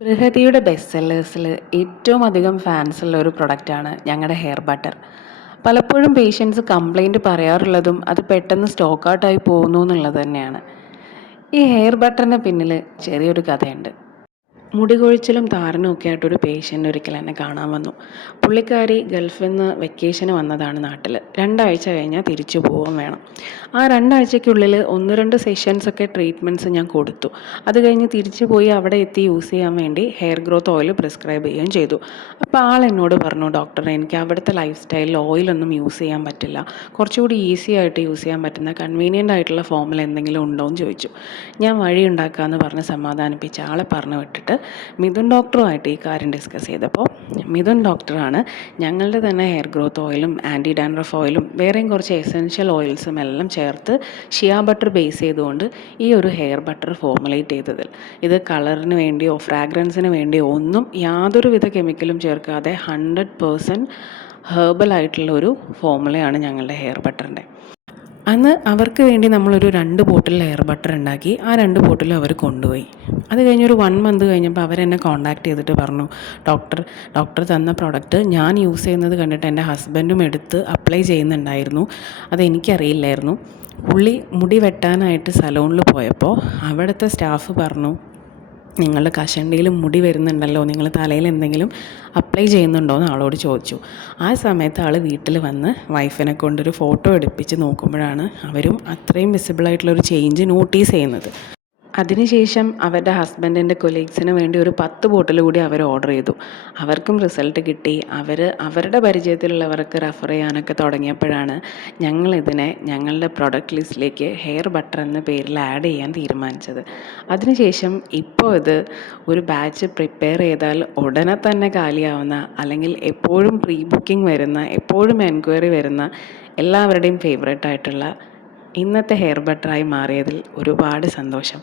ബൃഹതിയുടെ best സെല്ലേഴ്സിൽ ഏറ്റവും അധികം fans ഉള്ള ഒരു പ്രൊഡക്റ്റാണ് ഞങ്ങളുടെ ഹെയർ ബട്ടർ. പലപ്പോഴും പേഷ്യൻസ് കംപ്ലൈൻറ്റ് പറയാറുള്ളതും അത് പെട്ടെന്ന് സ്റ്റോക്ക് ഔട്ടായി പോകുന്നു എന്നുള്ളത് തന്നെയാണ്. ഈ ഹെയർ ബട്ടറിന് പിന്നിൽ ചെറിയൊരു കഥയുണ്ട്. മുടി കൊഴിച്ചിലും താരനും ഒക്കെ ആയിട്ടൊരു പേഷ്യൻ്റ് ഒരിക്കൽ എന്നെ കാണാൻ വന്നു. പുള്ളിക്കാരി ഗൾഫിൽ നിന്ന് വെക്കേഷന് വന്നതാണ് നാട്ടിൽ. 2 ആഴ്ച കഴിഞ്ഞാൽ തിരിച്ചു പോവുകയും വേണം. ആ 2 ആഴ്ചയ്ക്കുള്ളിൽ 1-2 സെഷൻസൊക്കെ ട്രീറ്റ്മെൻറ്റ്സ് ഞാൻ കൊടുത്തു. അത് കഴിഞ്ഞ് തിരിച്ചു പോയി അവിടെ എത്തി യൂസ് ചെയ്യാൻ വേണ്ടി ഹെയർ ഗ്രോത്ത് ഓയിൽ പ്രിസ്ക്രൈബ് ചെയ്യുകയും ചെയ്തു. അപ്പോൾ ആൾ എന്നോട് പറഞ്ഞു, ഡോക്ടറെ എനിക്ക് അവിടുത്തെ ലൈഫ് സ്റ്റൈലിൽ ഓയിലൊന്നും യൂസ് ചെയ്യാൻ പറ്റില്ല, കുറച്ചുകൂടി ഈസി ആയിട്ട് യൂസ് ചെയ്യാൻ പറ്റുന്ന കൺവീനിയൻ്റ് ആയിട്ടുള്ള ഫോമിൽ എന്തെങ്കിലും ഉണ്ടോ എന്ന് ചോദിച്ചു. ഞാൻ വഴി ഉണ്ടാക്കാമെന്ന് പറഞ്ഞ് സമാധാനിപ്പിച്ച ആളെ പറഞ്ഞു വിട്ടിട്ട് മിഥുൻ ഡോക്ടറുമായിട്ട് ഈ കാര്യം ഡിസ്കസ് ചെയ്തപ്പോൾ മിഥുൻ ഡോക്ടറാണ് ഞങ്ങളുടെ തന്നെ ഹെയർ ഗ്രോത്ത് ഓയിലും ആൻറ്റി ഡാൻഡ്രഫ് ഓയിലും വേറെയും കുറച്ച് എസെൻഷ്യൽ ഓയിൽസും എല്ലാം ചേർത്ത് ഷിയ ബട്ടർ ബേസ് ചെയ്തുകൊണ്ട് ഈ ഒരു ഹെയർ ബട്ടർ ഫോർമുലേറ്റ് ചെയ്തതിൽ ഇത് കളറിന് വേണ്ടിയോ ഫ്രാഗ്രൻസിന് വേണ്ടിയോ ഒന്നും യാതൊരുവിധ കെമിക്കലും ചേർക്കാതെ 100% ഹെർബൽ ആയിട്ടുള്ള ഒരു ഫോർമുലയാണ് ഞങ്ങളുടെ ഹെയർ ബട്ടറിൻ്റെ. അന്ന് അവർക്ക് വേണ്ടി നമ്മളൊരു 2 ബോട്ടിൽ ഹെയർ ബട്ടർ ഉണ്ടാക്കി ആ 2 ബോട്ടിലും അവർ കൊണ്ടുപോയി. അത് കഴിഞ്ഞൊരു 1 മന്ത് കഴിഞ്ഞപ്പോൾ അവരെന്നെ കോൺടാക്ട് ചെയ്തിട്ട് പറഞ്ഞു, ഡോക്ടർ തന്ന പ്രൊഡക്റ്റ് ഞാൻ യൂസ് ചെയ്യുന്നത് കണ്ടിട്ട് എൻ്റെ ഹസ്ബൻഡും എടുത്ത് അപ്ലൈ ചെയ്യുന്നുണ്ടായിരുന്നു, അതെനിക്കറിയില്ലായിരുന്നു. പുള്ളി മുടി വെട്ടാനായിട്ട് സലൂണിൽ പോയപ്പോൾ അവിടുത്തെ സ്റ്റാഫ് പറഞ്ഞു, നിങ്ങളുടെ കഷണ്ടിയിൽ മുടി വരുന്നുണ്ടല്ലോ, നിങ്ങൾ തലയിൽ എന്തെങ്കിലും അപ്ലൈ ചെയ്യുന്നുണ്ടോ എന്ന് ആളോട് ചോദിച്ചു. ആ സമയത്ത് ആൾ വീട്ടിൽ വന്ന് വൈഫിനെ കൊണ്ടൊരു ഫോട്ടോ എടുപ്പിച്ച് നോക്കുമ്പോഴാണ് അവരും അത്രയും വിസിബിളായിട്ടുള്ളൊരു ചേഞ്ച് നോട്ടീസ് ചെയ്യുന്നത്. അതിനുശേഷം അവരുടെ ഹസ്ബൻഡിൻ്റെ കൊലീഗ്സിന് വേണ്ടി ഒരു 10 ബോട്ടിൽ കൂടി അവർ ഓർഡർ ചെയ്തു. അവർക്കും റിസൾട്ട് കിട്ടി. അവരുടെ പരിചയത്തിലുള്ളവർക്ക് റെഫർ ചെയ്യാനൊക്കെ തുടങ്ങിയപ്പോഴാണ് ഞങ്ങളിതിനെ ഞങ്ങളുടെ പ്രൊഡക്റ്റ് ലിസ്റ്റിലേക്ക് ഹെയർ ബട്ടർ എന്ന പേരിൽ ആഡ് ചെയ്യാൻ തീരുമാനിച്ചത്. അതിനുശേഷം ഇപ്പോൾ ഇത് ഒരു ബാച്ച് പ്രിപ്പയർ ചെയ്താൽ ഉടനെ തന്നെ കാലിയാവുന്ന, അല്ലെങ്കിൽ എപ്പോഴും പ്രീ ബുക്കിംഗ് വരുന്ന, എപ്പോഴും എൻക്വയറി വരുന്ന എല്ലാവരുടെയും ഫേവറേറ്റ് ആയിട്ടുള്ള ഇന്നത്തെ ഹെയർ ബട്ടറായി മാറിയതിൽ ഒരുപാട് സന്തോഷം.